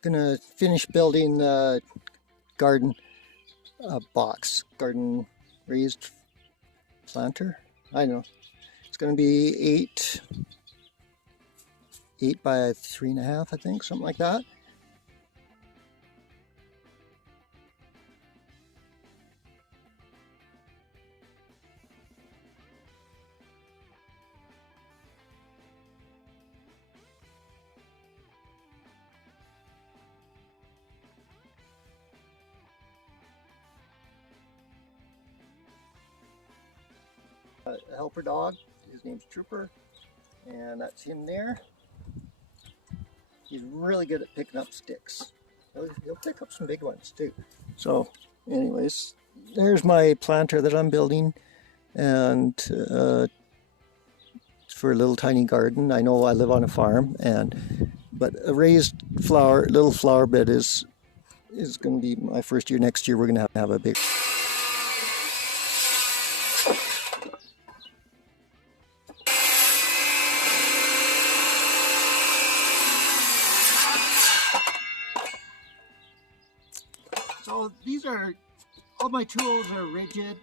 gonna finish building the garden garden raised planter. I don't know. It's gonna be eight by 3.5, I think, something like that. A helper dog. His name's Trooper, and that's him there. He's really good at picking up sticks. He'll pick up some big ones too. So, anyways, there's my planter that I'm building, and for a little tiny garden. I know I live on a farm, but a raised little flower bed is going to be my first year. Next year, we're going to have a big. So these are, all my tools are Ridgid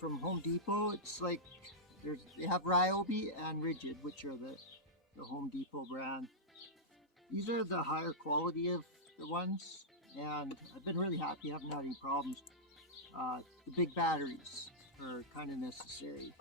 from Home Depot. It's like, they have Ryobi and Ridgid, which are the Home Depot brand. These are the higher quality of the ones, and I've been really happy. I haven't had any problems. The big batteries are kind of necessary.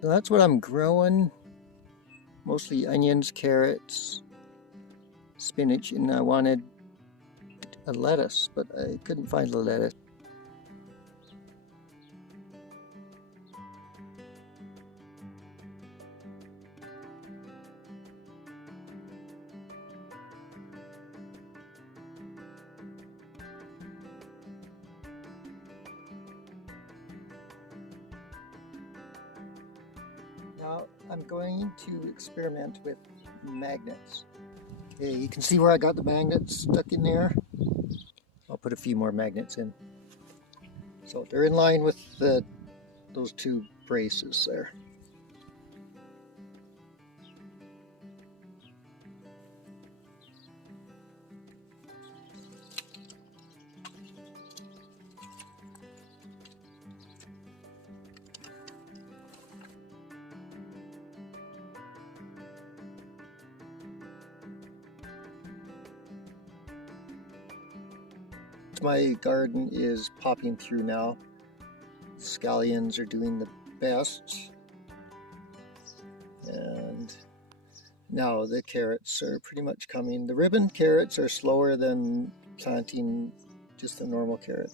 So that's what I'm growing. Mostly onions, carrots, spinach, and I wanted a lettuce, but I couldn't find the lettuce. Now I'm going to experiment with magnets. Okay, you can see where I got the magnets stuck in there. I'll put a few more magnets in. So they're in line with those two braces there. My garden is popping through now. Scallions are doing the best. And now the carrots are pretty much coming. The ribbon carrots are slower than planting just a normal carrot.